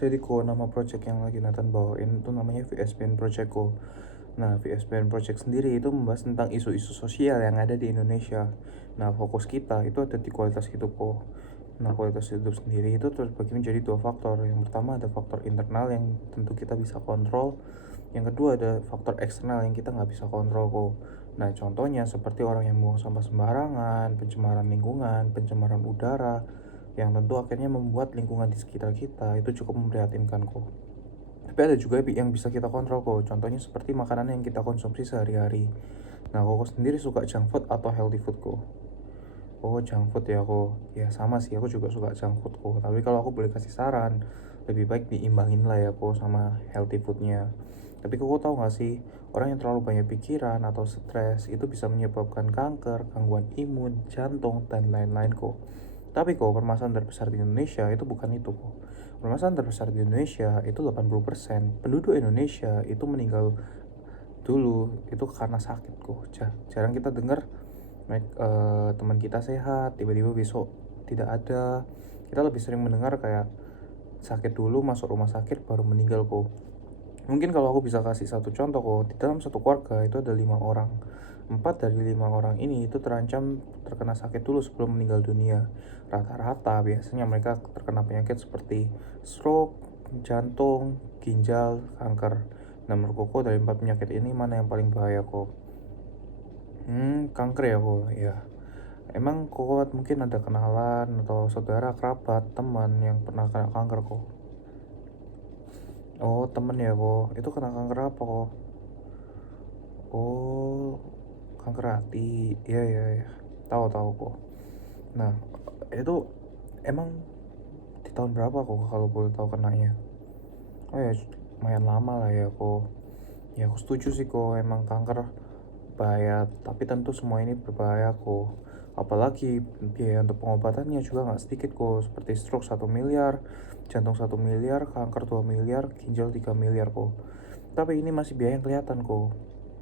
Jadi nama project yang lagi Nathan bawain itu namanya VSPN Project ko. Nah, VSPN Project sendiri itu membahas tentang isu-isu sosial yang ada di Indonesia. Nah, fokus kita itu ada di kualitas hidup ko. Nah, kualitas hidup sendiri itu terbagi menjadi dua faktor. Yang pertama ada faktor internal yang tentu kita bisa kontrol. Yang kedua ada faktor eksternal yang kita nggak bisa kontrol kok. Nah, contohnya seperti orang yang buang sampah sembarangan, pencemaran lingkungan, pencemaran udara, yang tentu akhirnya membuat lingkungan di sekitar kita itu cukup memprihatinkan kok. Tapi ada juga yang bisa kita kontrol kok, contohnya seperti makanan yang kita konsumsi sehari-hari. Nah, koko sendiri suka junk food atau healthy food kok? Oh, junk food ya kok. Ya sama sih, aku juga suka junk food kok. Tapi kalau aku boleh kasih saran, lebih baik diimbangin lah ya kok sama healthy foodnya. Tapi kok tahu gak sih, orang yang terlalu banyak pikiran atau stres itu bisa menyebabkan kanker, gangguan imun, jantung, dan lain-lain kok. Tapi kok permasalahan terbesar di Indonesia itu bukan itu kok. Permasalahan terbesar di Indonesia itu 80% penduduk Indonesia itu meninggal dulu itu karena sakit kok. Jarang kita dengar teman kita sehat tiba-tiba besok tidak ada. Kita lebih sering mendengar kayak sakit dulu masuk rumah sakit baru meninggal kok. Mungkin kalau aku bisa kasih satu contoh kok, di dalam satu keluarga itu ada 5 orang. 4 dari 5 orang ini itu terancam terkena sakit dulu sebelum meninggal dunia. Rata-rata biasanya mereka terkena penyakit seperti stroke, jantung, ginjal, kanker. Nah, menurut Koko dari 4 penyakit ini mana yang paling bahaya kok? Kanker ya kok. Ya. Emang Koko mungkin ada kenalan atau saudara, kerabat, teman yang pernah kena kanker kok? Oh, temen ya kok. Itu kena kanker apa kok? Oh, kanker hati. Iya, iya, iya. Tahu-tahu kok. Nah, itu emang di tahun berapa kok kalau boleh tahu kenanya? Oh ya, lumayan lama lah ya kok. Ya aku setuju sih kok, emang kanker bahaya, tapi tentu semua ini berbahaya kok. Apalagi biaya untuk pengobatannya juga nggak sedikit kok, seperti stroke 1 miliar, jantung 1 miliar, kanker 2 miliar, ginjal 3 miliar kok. Tapi ini masih biaya yang kelihatan kok.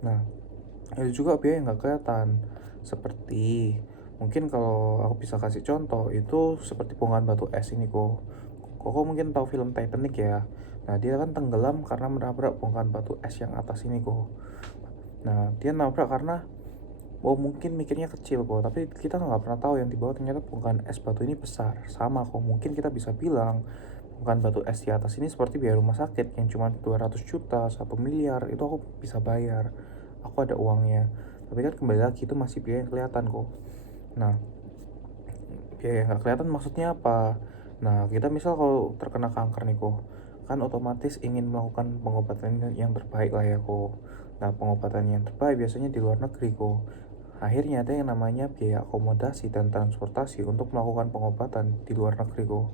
Nah, ada juga biaya yang nggak kelihatan, seperti mungkin kalau aku bisa kasih contoh itu seperti bongkahan batu es ini kok. Koko mungkin tahu film Titanic ya. Nah, dia kan tenggelam karena menabrak bongkahan batu es yang atas ini kok. Nah, dia nabrak karena mungkin mikirnya kecil kok, tapi kita nggak pernah tahu yang di bawah ternyata bongkahan es batu ini besar. Sama kok, mungkin kita bisa bilang bongkahan batu es di atas ini seperti biaya rumah sakit yang cuma 200 juta, 1 miliar, itu aku bisa bayar. Aku ada uangnya. Tapi kan kembali lagi itu masih biaya yang kelihatan kok. Nah, biaya yang nggak kelihatan maksudnya apa? Nah, kita misal kalau terkena kanker nih kok, kan otomatis ingin melakukan pengobatan yang terbaik lah ya kok. Nah, pengobatan yang terbaik biasanya di luar negeri kok. Akhirnya ada yang namanya biaya akomodasi dan transportasi untuk melakukan pengobatan di luar negeri kok.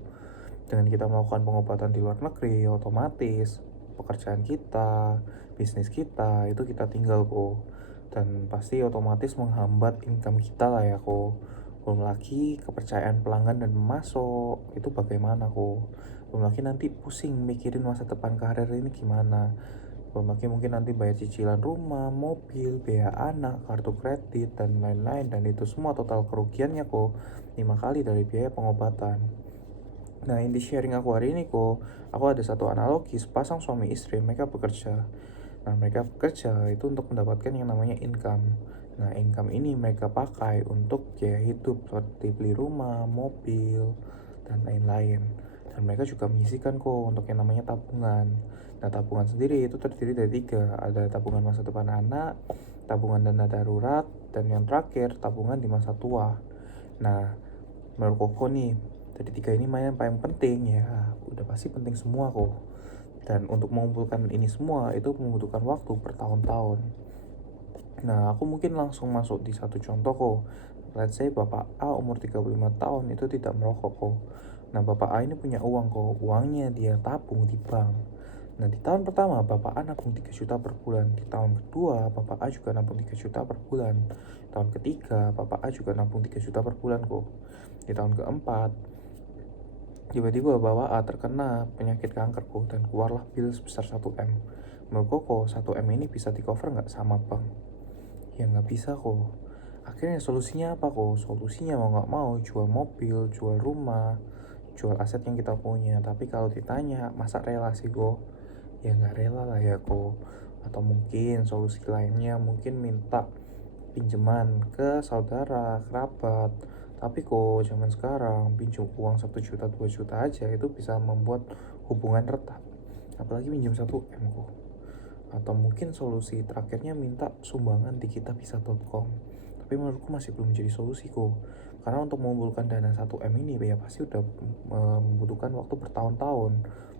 Dengan kita melakukan pengobatan di luar negeri, otomatis pekerjaan kita, bisnis kita, itu kita tinggal kok. Dan pasti otomatis menghambat income kita lah ya kok. Belum lagi kepercayaan pelanggan dan pemasok, itu bagaimana kok. Belum lagi nanti pusing mikirin masa depan karir ini gimana. Belum lagi mungkin nanti bayar cicilan rumah, mobil, biaya anak, kartu kredit, dan lain-lain. Dan itu semua total kerugiannya kok 5 kali dari biaya pengobatan. Nah, inti sharing aku hari ini kok, aku ada satu analogi sepasang suami istri, mereka bekerja. Nah, mereka bekerja itu untuk mendapatkan yang namanya income. Nah, income ini mereka pakai untuk biaya hidup seperti beli rumah, mobil, dan lain-lain. Dan mereka juga menyisihkan kok untuk yang namanya tabungan. Nah, tabungan sendiri itu terdiri dari 3. Ada tabungan masa depan anak, tabungan dana darurat, dan yang terakhir tabungan di masa tua. Nah, menurut Koko nih, dari 3 ini mana yang paling penting ya? Udah pasti penting semua kok. Dan untuk mengumpulkan ini semua itu membutuhkan waktu bertahun-tahun. Nah, aku mungkin langsung masuk di satu contoh kok. Let's say Bapak A umur 35 tahun itu tidak merokok kok. Nah, Bapak A ini punya uang kok. Uangnya dia tabung di bank. Nah, di tahun pertama Bapak A nabung 3 juta per bulan. Di tahun kedua Bapak A juga nabung 3 juta per bulan. Tahun ketiga Bapak A juga nabung 3 juta per bulan kok. Di tahun keempat tiba-tiba Bapak A terkena penyakit kanker kok dan keluarlah bill sebesar 1 M. Menurut kok 1 M ini bisa di cover nggak sama bank? Ya nggak bisa kok. Akhirnya solusinya apa kok? Solusinya mau nggak mau jual mobil, jual rumah, jual aset yang kita punya. Tapi kalau ditanya masa rela sih kok, ya nggak rela lah ya kok. Atau mungkin solusi lainnya mungkin minta pinjaman ke saudara, kerabat. Tapi kok zaman sekarang pinjam uang 1 juta 2 juta aja itu bisa membuat hubungan retak. Apalagi pinjam 1 M kok. Atau mungkin solusi terakhirnya minta sumbangan di kitabisa.com. Tapi menurutku masih belum jadi solusi kok. Karena untuk mengumpulkan dana 1 M ini ya pasti udah membutuhkan waktu bertahun-tahun.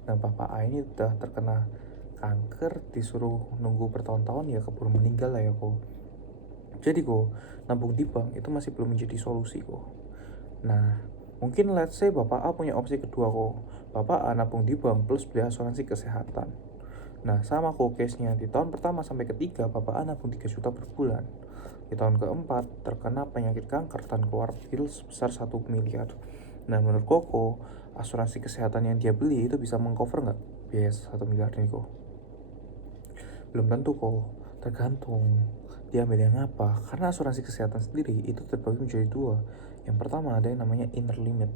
Nah, Bapak A ini udah terkena kanker, disuruh nunggu bertahun-tahun ya keburu meninggal lah ya kok. Jadi kok, nabung di bank itu masih belum menjadi solusi kok. Nah, mungkin let's say Bapak A punya opsi kedua kok. Bapak A nabung di bank plus beli asuransi kesehatan. Nah, sama kok case-nya. Di tahun pertama sampai ketiga, Bapak A nabung 3 juta per bulan. Di tahun keempat, terkena penyakit kanker dan keluar bill sebesar 1 miliar. Nah, menurut Koko, asuransi kesehatan yang dia beli itu bisa mengcover nggak biaya 1 miliar ini kok? Belum tentu kok, tergantung dia ambil yang apa. Karena asuransi kesehatan sendiri itu terbagi menjadi dua. Yang pertama ada yang namanya inner limit.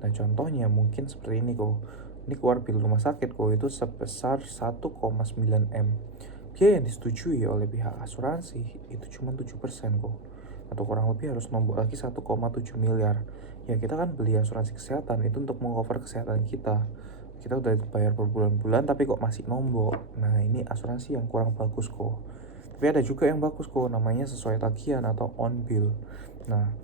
Nah, contohnya mungkin seperti ini kok. Ini keluar bill rumah sakit kok itu sebesar 1,9 M. Biaya yang disetujui oleh pihak asuransi itu cuma 7% kok. Atau kurang lebih harus nombok lagi 1,7 miliar. Ya kita kan beli asuransi kesehatan itu untuk mengcover kesehatan kita. Kita udah bayar berbulan-bulan tapi kok masih nombok. Nah, ini asuransi yang kurang bagus kok. Tapi ada juga yang bagus kok, namanya sesuai tagihan atau on bill. Nah,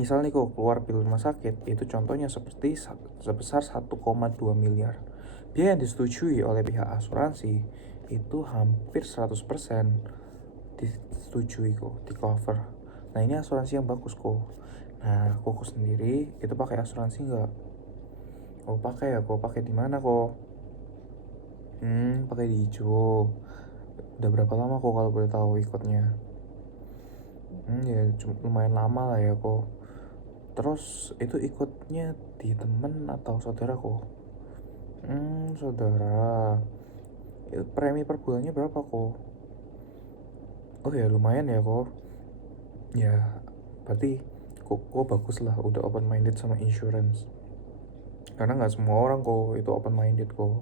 misal nih kok keluar bill rumah sakit, itu contohnya seperti sebesar 1,2 miliar. Biaya yang disetujui oleh pihak asuransi itu hampir 100% disetujui kok, di cover. Nah, ini asuransi yang bagus kok. Nah, Koko sendiri itu pakai asuransi nggak? Oh, pakai ya kok. Pakai di mana kok? Pakai di hijau. Udah berapa lama kok kalau boleh tahu ikutnya? Ya lumayan lama lah ya kok. Terus itu ikutnya di temen atau saudara kok? Saudara. Premi per bulannya berapa kok? Oh ya lumayan ya kok. Ya berarti kok bagus lah udah open minded sama insurance. Karena nggak semua orang kok itu open minded kok.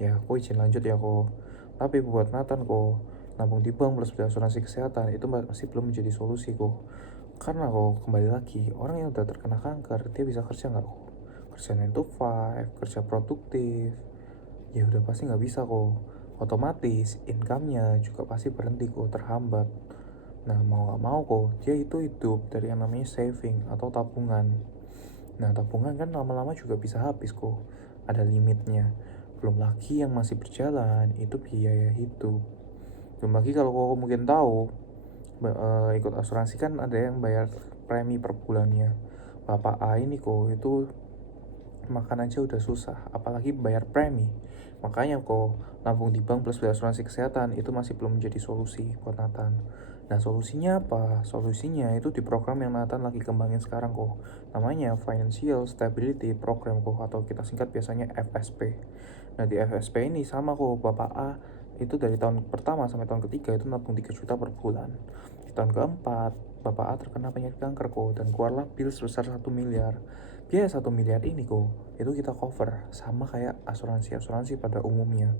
Ya aku izin lanjut ya kok. Tapi buat Nathan kok, nabung di bank plus beli asuransi kesehatan itu masih belum menjadi solusi kok. Karena kok kembali lagi, orang yang udah terkena kanker, dia bisa kerja nggak kok? Kerja 9 to 5, kerja produktif, ya udah pasti nggak bisa kok. Otomatis income-nya juga pasti berhenti kok, terhambat. Nah mau nggak mau kok, dia itu hidup dari yang namanya saving atau tabungan. Nah tabungan kan lama-lama juga bisa habis kok, ada limitnya. Belum lagi yang masih berjalan, itu biaya hidup. Belum lagi kalau kau mungkin tahu, ikut asuransi kan ada yang bayar premi per bulannya. Bapak A ini kok itu makan aja udah susah, apalagi bayar premi. Makanya kok nabung di bank plus beli asuransi kesehatan itu masih belum menjadi solusi buat Nathan. Nah solusinya apa? Solusinya itu di program yang Nathan lagi kembangin sekarang kok. Namanya Financial Stability Program kok, atau kita singkat biasanya FSP. Nah di FSP ini sama kok, Bapak A itu dari tahun pertama sampai tahun ketiga itu nabung 3 juta per bulan. Di tahun keempat, Bapak A terkena penyakit kanker kok, dan keluarlah bill sebesar 1 miliar. Biaya 1 miliar ini kok, itu kita cover sama kayak asuransi-asuransi pada umumnya.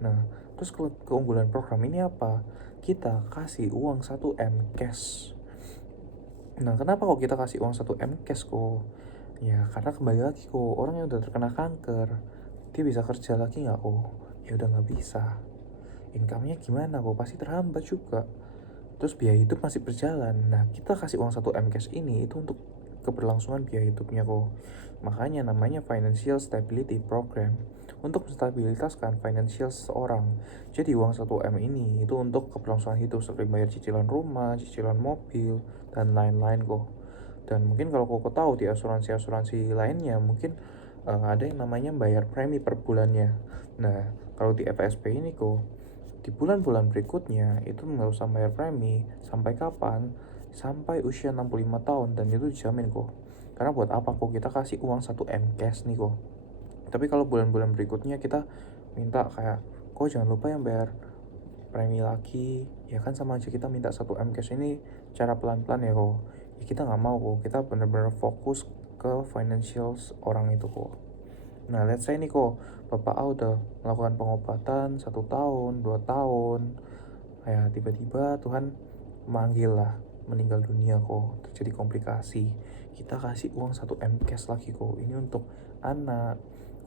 Nah, terus keunggulan program ini apa? Kita kasih uang 1 M cash. Nah, kenapa kok kita kasih uang 1 M cash kok? Ya, karena kembali lagi kok, orang yang udah terkena kanker, dia bisa kerja lagi nggak kok? Ya udah nggak bisa. Income-nya gimana kok? Pasti terhambat juga. Terus biaya hidup masih berjalan. Nah, kita kasih uang 1 M cash ini itu untuk keberlangsungan biaya hidupnya kok. Makanya namanya Financial Stability Program. Untuk menstabilitaskan financial seseorang. Jadi uang 1 M ini itu untuk keberlangsungan hidup seperti bayar cicilan rumah, cicilan mobil, dan lain-lain kok. Dan mungkin kalau koko tahu di asuransi-asuransi lainnya mungkin ada yang namanya bayar premi per bulannya. Nah, kalau di FSP ini kok di bulan-bulan berikutnya itu nggak usah bayar premi sampai kapan? Sampai usia 65 tahun, dan itu dijamin kok. Karena buat apa kok kita kasih uang 1 M cash nih kok. Tapi kalau bulan-bulan berikutnya kita minta kayak, kok jangan lupa yang bayar premi lagi, ya kan sama aja kita minta 1 M cash ini cara pelan-pelan ya kok. Ya kita nggak mau kok, kita bener-bener fokus ke financials orang itu kok. Nah, let's say nih kok, Bapak A udah melakukan pengobatan 1 tahun, 2 tahun, kayak tiba-tiba Tuhan manggil lah, meninggal dunia kok, terjadi komplikasi. Kita kasih uang 1 M cash lagi kok. Ini untuk anak,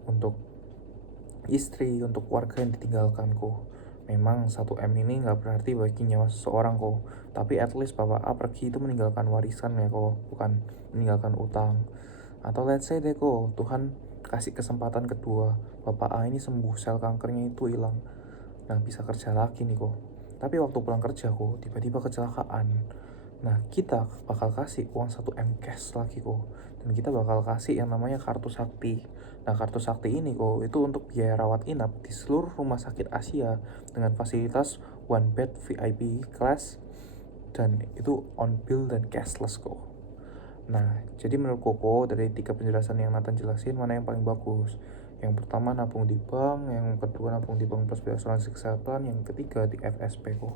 untuk istri, untuk warga yang ditinggalkan kok. Memang 1 M ini nggak berarti bagi nyawa seseorang kok. Tapi at least Bapak A pergi itu meninggalkan warisan ya kok, bukan meninggalkan utang. Atau let's say deh kok, Tuhan kasih kesempatan kedua, Bapak A ini sembuh, sel kankernya itu hilang. Nah, bisa kerja lagi nih kok. Tapi waktu pulang kerja kok, tiba-tiba kecelakaan. Nah, kita bakal kasih uang 1 M cash lagi kok. Dan kita bakal kasih yang namanya kartu sakti. Nah, kartu sakti ini kok, itu untuk biaya rawat inap di seluruh rumah sakit Asia dengan fasilitas one bed VIP class, dan itu on bill dan cashless kok. Nah, jadi menurut Koko dari 3 penjelasan yang Nathan jelasin, mana yang paling bagus? Yang pertama nabung di bank, yang kedua nabung di bank plus asuransi kesehatan, yang ketiga di FSP kok.